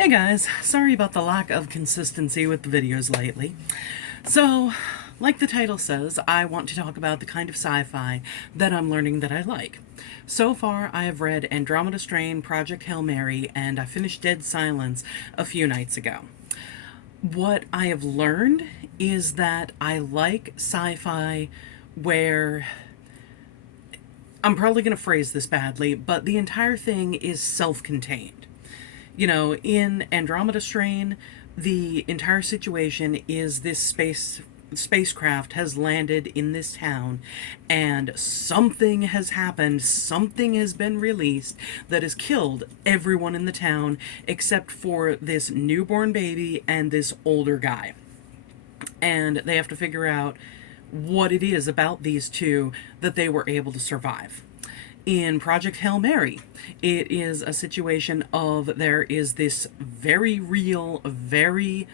Hey guys, sorry about the lack of consistency with the videos lately. So, like the title says, I want to talk about the kind of sci-fi that I'm learning that I like. So far, I have read Andromeda Strain, Project Hail Mary, and I finished Dead Silence a few nights ago. What I have learned is that I like sci-fi where I'm probably going to phrase this badly, but the entire thing is self-contained. In Andromeda Strain, the entire situation is this spacecraft has landed in this town and something has happened, something has been released that has killed everyone in the town except for this newborn baby and this older guy. And they have to figure out what it is about these two that they were able to survive. In Project Hail Mary, it is a situation of there is this very real, very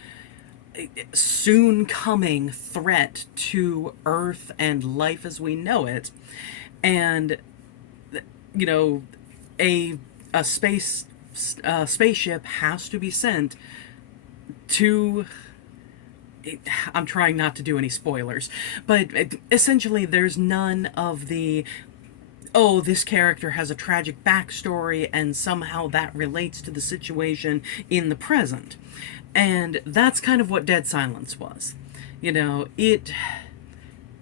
soon coming threat to Earth and life as we know it. And, you know, a, a spaceship has to be sent to. I'm trying not to do any spoilers, but essentially there's none of the, oh, this character has a tragic backstory and somehow that relates to the situation in the present. And that's kind of what Dead Silence was. You know, it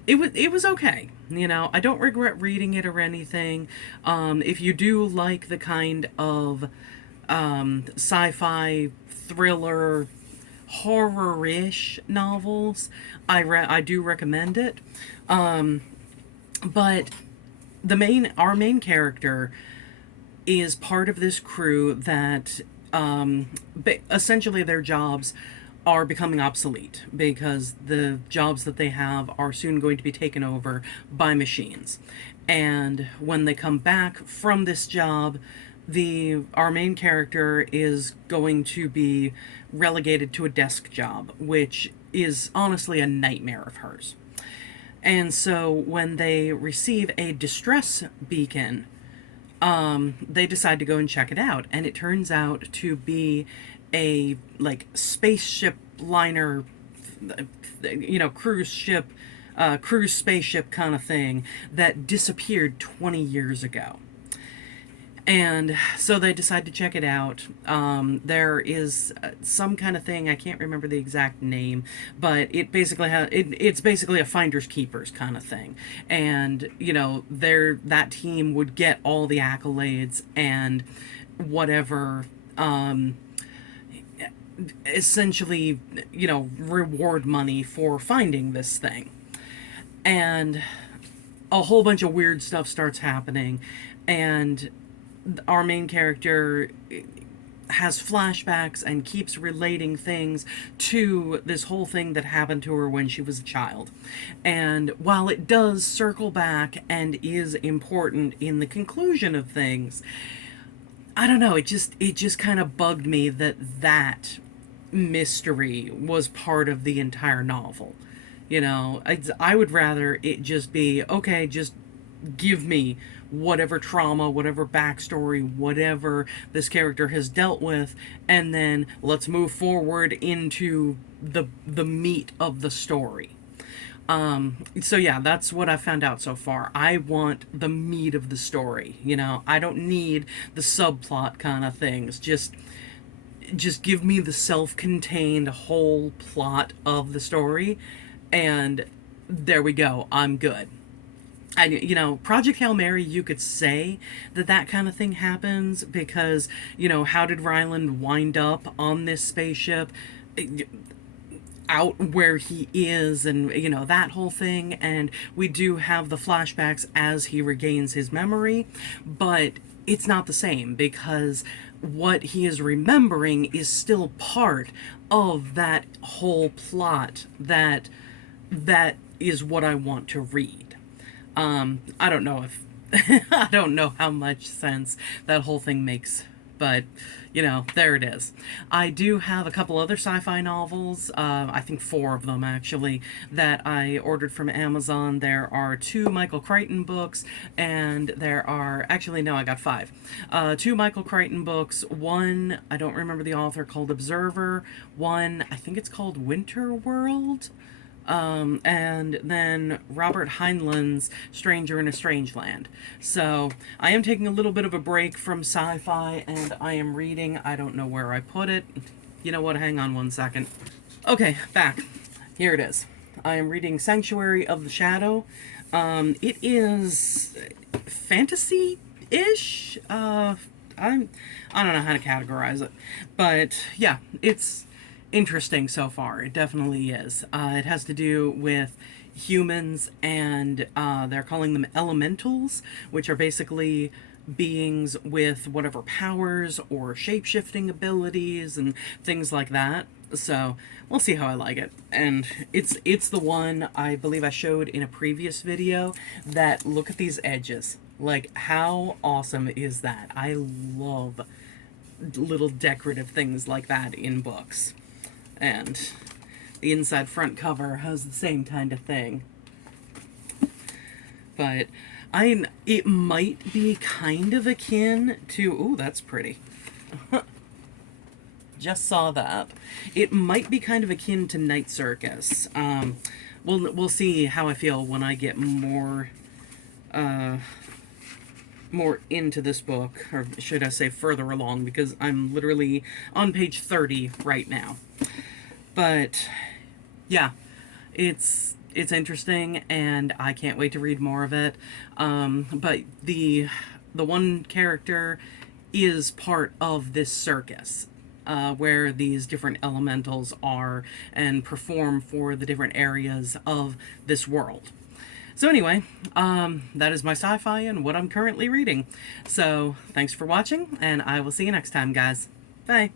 was okay. I don't regret reading it or anything. If you do like the kind of sci-fi thriller horror-ish novels, I do recommend it. But our main character is part of this crew that essentially their jobs are becoming obsolete because the jobs that they have are soon going to be taken over by machines. And when they come back from this job, our main character is going to be relegated to a desk job, which is honestly a nightmare of hers. And so when they receive a distress beacon, they decide to go and check it out. And it turns out to be a spaceship liner, cruise ship, cruise spaceship kind of thing that disappeared 20 years ago. And so they decide to check it out. There is some kind of thing, I can't remember the exact name, but it's basically a finders keepers kind of thing. And that team would get all the accolades and whatever, essentially, reward money for finding this thing. And a whole bunch of weird stuff starts happening, and our main character has flashbacks and keeps relating things to this whole thing that happened to her when she was a child. And while it does circle back and is important in the conclusion of things, I don't know, it just kind of bugged me that mystery was part of the entire novel. I would rather it just be, okay, just give me whatever trauma, whatever backstory, whatever this character has dealt with, and then let's move forward into the meat of the story. So yeah, that's what I found out so far. I want the meat of the story. I don't need the subplot kind of things. Just give me the self-contained whole plot of the story, and there we go. I'm good. Project Hail Mary, you could say that kind of thing happens because, how did Ryland wind up on this spaceship out where he is, and, that whole thing. And we do have the flashbacks as he regains his memory, but it's not the same because what he is remembering is still part of that whole plot that is what I want to read. I don't know if I don't know how much sense that whole thing makes, but you know, there it is. I do have a couple other sci-fi novels, I think 4 of them actually, that I ordered from Amazon. There are 2 Michael Crichton books, and there are, actually no, I got 5. 2 Michael Crichton books, one, I don't remember the author, called Observer, one, I think it's called Winter World, and then Robert Heinlein's Stranger in a Strange Land. So I am taking a little bit of a break from sci-fi, and I am reading, I don't know where I put it. You know what, hang on one second. Okay, back. Here it is. I am reading Sanctuary of the Shadow. It is fantasy-ish. I don't know how to categorize it, but yeah, it's interesting so far. It definitely is. It has to do with humans, and they're calling them elementals, which are basically beings with whatever powers or shape-shifting abilities and things like that. So we'll see how I like it. And it's the one I believe I showed in a previous video, that look at these edges. Like, how awesome is that? I love little decorative things like that in books. And the inside front cover has the same kind of thing. But it might be kind of akin to, ooh, that's pretty. Just saw that. It might be kind of akin to Night Circus. We'll see how I feel when I get more into this book, or should I say further along, because I'm literally on page 30 right now. But yeah, it's interesting, and I can't wait to read more of it. But the one character is part of this circus, where these different elementals are and perform for the different areas of this world. So anyway, that is my sci-fi and what I'm currently reading. So thanks for watching, and I will see you next time, guys. Bye.